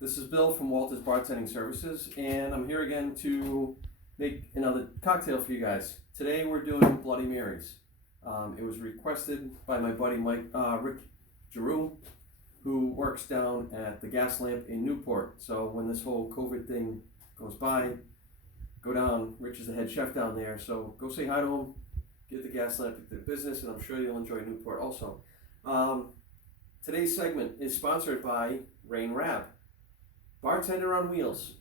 This is Bill from Walter's Bartending Services, and I'm here again to make another cocktail for you guys. Today we're doing Bloody Marys. It was requested by my buddy Rick Giroux, who works down at the Gas Lamp in Newport. So when this whole COVID thing goes by, go down. Rich is the head chef down there, so go say hi to him, get the Gas Lamp into the business, and I'm sure you'll enjoy Newport also. Today's segment is sponsored by Rain Rab. Bartender on wheels.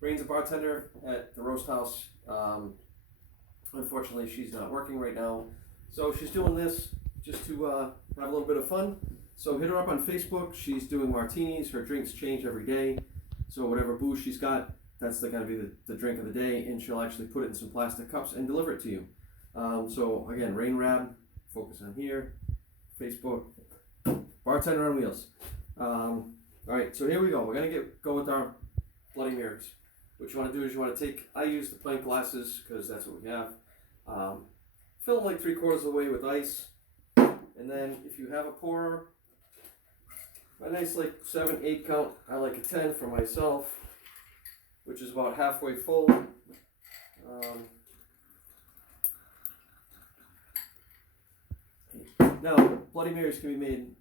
Rain's a bartender at the Roast House. Unfortunately, she's not working right now. So she's doing this just to have a little bit of fun. So hit her up on Facebook. She's doing martinis. Her drinks change every day. So whatever booze she's got, that's going to be the drink of the day. And she'll actually put it in some plastic cups and deliver it to you. So again, Rain Rab, focus on here. Facebook, Bartender on Wheels. All right, so here we go. We're going to go with our Bloody Marys. What you want to do is you want to take, I use the pint glasses because that's what we have. Fill them like 3/4 of the way with ice. And then if you have a pourer, a nice like 7-8 count. I like a 10 for myself, which is about halfway full. Now, Bloody Marys can be made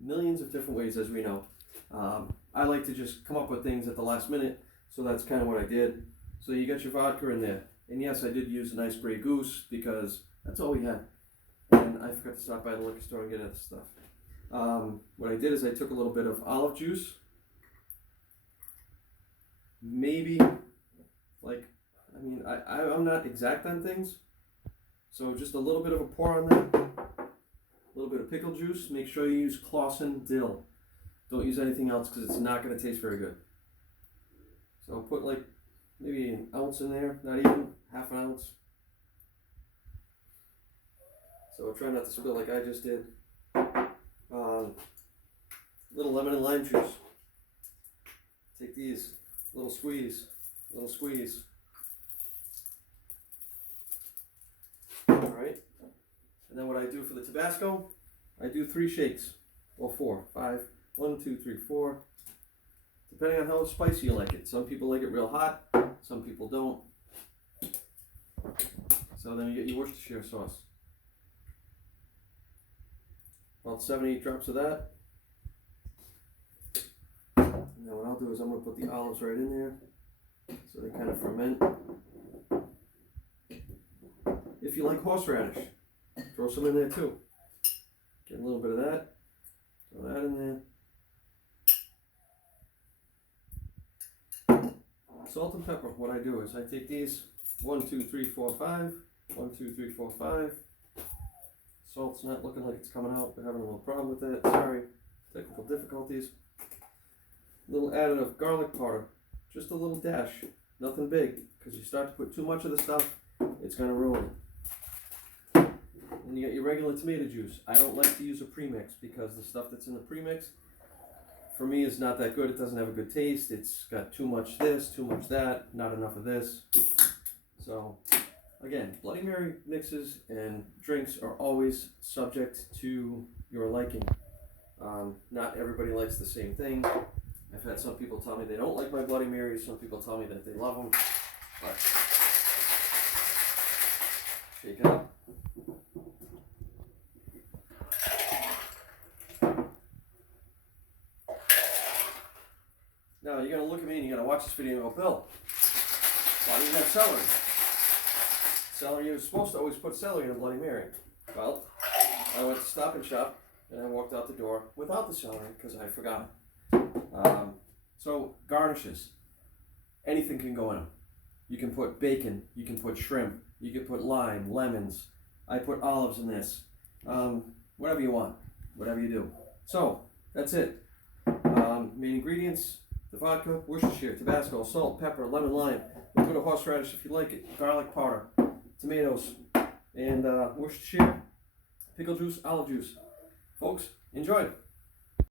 millions of different ways, as we know. I like to just come up with things at the last minute, so that's kind of what I did. So you got your vodka in there. And yes, I did use a nice Grey Goose because that's all we had. And I forgot to stop by the liquor store and get other stuff. What I did is I took a little bit of olive juice. Maybe, I'm not exact on things. So just a little bit of a pour on that. A little bit of pickle juice. Make sure you use Clausen dill. Don't use anything else because it's not going to taste very good. So I'll put like maybe an ounce in there, not even half an ounce. So try not to spill like I just did. Little lemon and lime juice. Take these, little squeeze. All right. And then what I do for the Tabasco, I do 3 shakes, or 4, 5, 1, 2, 3, 4, depending on how spicy you like it. Some people like it real hot, some people don't. So then you get your Worcestershire sauce. About 7-8 drops of that. And then what I'll do is I'm going to put the olives right in there, so they kind of ferment. If you like horseradish, throw some in there too. Get a little bit of that. Throw that in there. Salt and pepper. What I do is I take these 1, 2, 3, 4, 5. 1, 2, 3, 4, 5. Salt's not looking like it's coming out. We're having a little problem with that. Sorry. Technical difficulties. A little added of garlic powder. Just a little dash. Nothing big. Because you start to put too much of the stuff, it's going to ruin it. And you got your regular tomato juice. I don't like to use a premix because the stuff that's in the premix, for me, is not that good. It doesn't have a good taste. It's got too much this, too much that, not enough of this. So, again, Bloody Mary mixes and drinks are always subject to your liking. Not everybody likes the same thing. I've had some people tell me they don't like my Bloody Marys. Some people tell me that they love them. But shake it up. Now you're going to look at me and you're going to watch this video and go, Bill, why do you have celery? Celery, you're supposed to always put celery in a Bloody Mary. Well, I went to Stop and Shop and I walked out the door without the celery because I forgot. So garnishes, anything can go in them. You can put bacon, you can put shrimp, you can put lime, lemons. I put olives in this. Whatever you want, whatever you do. So that's it. Main ingredients: the vodka, Worcestershire, Tabasco, salt, pepper, lemon, lime. A little bit of horseradish if you like it, garlic powder, tomatoes, and Worcestershire, pickle juice, olive juice. Folks, enjoy.